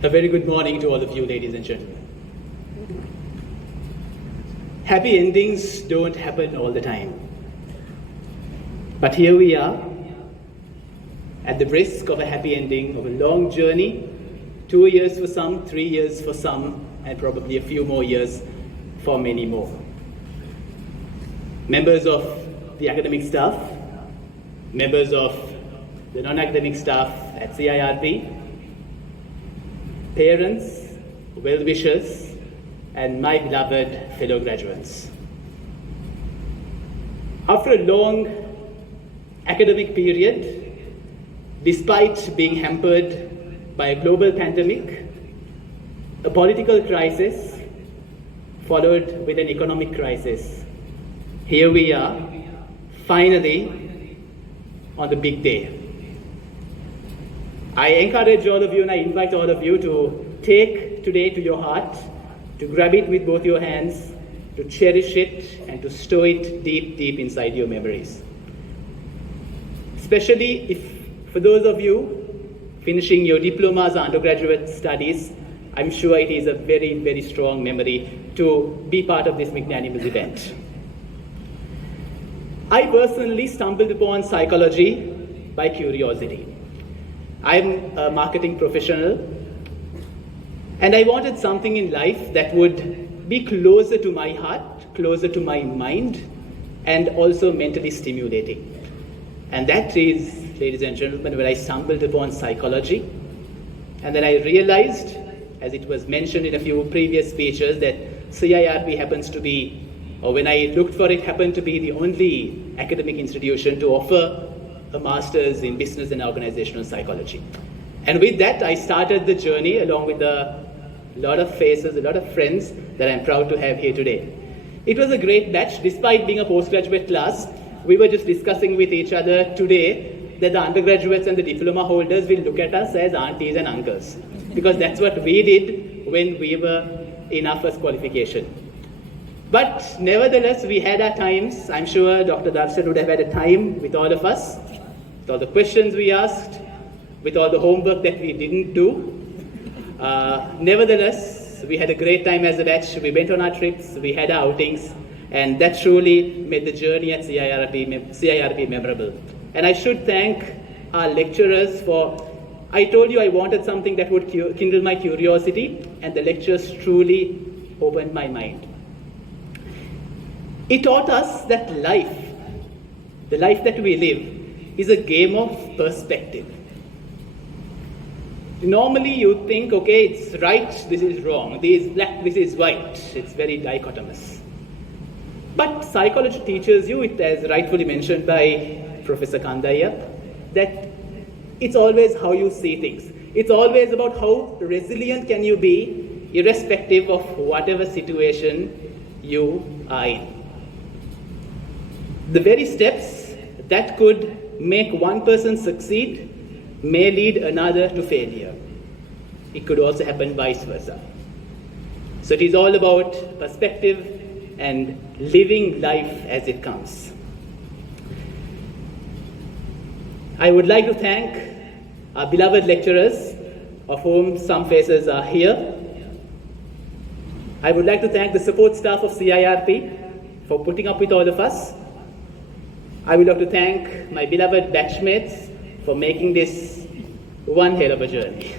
A very good morning to all of you, ladies and gentlemen. Happy endings don't happen all the time. But here we are, at the risk of a happy ending of a long journey, 2 years for some, 3 years for some, and probably a few more years for many more. Members of the academic staff, members of the non-academic staff at CIRP, parents, well-wishers, and my beloved fellow graduates. After a long academic period, despite being hampered by a global pandemic, a political crisis, followed with an economic crisis, here we are, finally, on the big day. I encourage all of you and I invite all of you to take today to your heart, to grab it with both your hands, to cherish it, and to store it deep, deep inside your memories. Especially if, for those of you finishing your diplomas or undergraduate studies, I'm sure it is a very, very strong memory to be part of this magnanimous event. I personally stumbled upon psychology by curiosity. I'm a marketing professional, and I wanted something in life that would be closer to my heart, closer to my mind, and also mentally stimulating. And that is, ladies and gentlemen, when I stumbled upon psychology. And then I realized, as it was mentioned in a few previous speeches, that CIRP happens to be, or when I looked for it, happened to be the only academic institution to offer a master's in business and organizational psychology. And with that, I started the journey along with a lot of faces, a lot of friends that I'm proud to have here today. It was a great batch. Despite being a postgraduate class, we were just discussing with each other today that the undergraduates and the diploma holders will look at us as aunties and uncles, because that's what we did when we were in our first qualification. But nevertheless, we had our times. I'm sure Dr. Darshan would have had a time with all of us, with all the questions we asked, with all the homework that we didn't do. Nevertheless, we had a great time as a batch. We went on our trips, we had our outings, and that truly made the journey at CIRP memorable. And I should thank our lecturers for, I told you I wanted something that would kindle my curiosity, and the lectures truly opened my mind. It taught us that life, the life that we live, is a game of perspective. Normally you think, okay, it's right, this is wrong, this is black, this is white. It's very dichotomous. But psychology teaches you, it as rightfully mentioned by Professor Kandaya, that it's always how you see things. It's always about how resilient can you be, irrespective of whatever situation you are in. The very steps that could make one person succeed may lead another to failure. It could also happen vice versa. So it is all about perspective and living life as it comes. I would like to thank our beloved lecturers, of whom some faces are here. I would like to thank the support staff of CIRP for putting up with all of us. I would like to thank my beloved batchmates for making this one hell of a journey.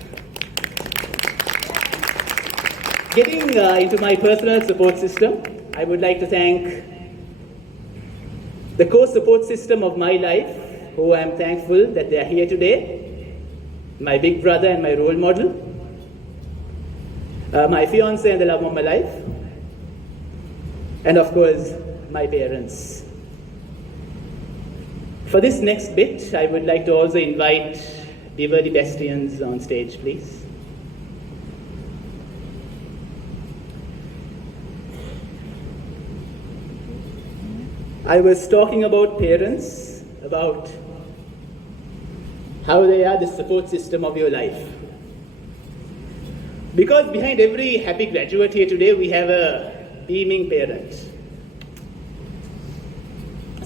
Getting into my personal support system, I would like to thank the core support system of my life, who I am thankful that they are here today, my big brother and my role model, my fiancé and the love of my life, and of course, my parents. For this next bit, I would like to also invite Diverdi Bastians on stage, please. I was talking about parents, about how they are the support system of your life. Because behind every happy graduate here today, we have a beaming parent.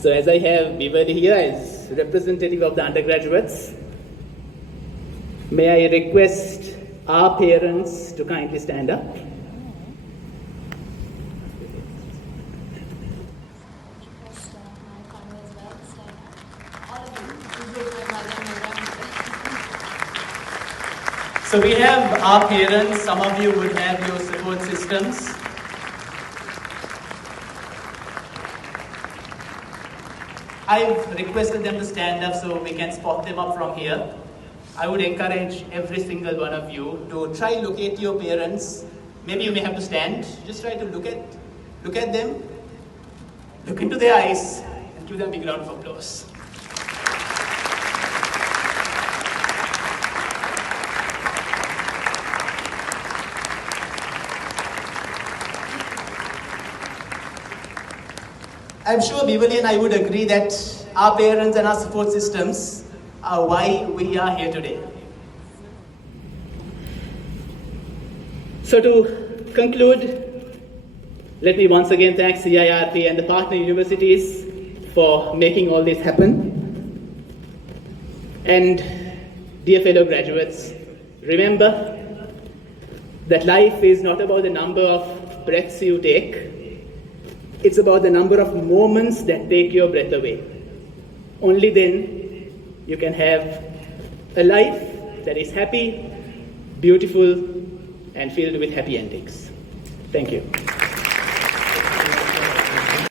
So as I have Vivadi here as representative of the undergraduates, may I request our parents to kindly stand up. So we have our parents, some of you would have your support systems. I've requested them to stand up so we can spot them up from here. I would encourage every single one of you to try locate your parents. Maybe you may have to stand. Just try to look at them, look into their eyes, and give them a big round of applause. I'm sure Bivali and I would agree that our parents and our support systems are why we are here today. So to conclude, let me once again thank CIRP and the partner universities for making all this happen. And dear fellow graduates, remember that life is not about the number of breaths you take. It's about the number of moments that take your breath away. Only then you can have a life that is happy, beautiful, and filled with happy endings. Thank you.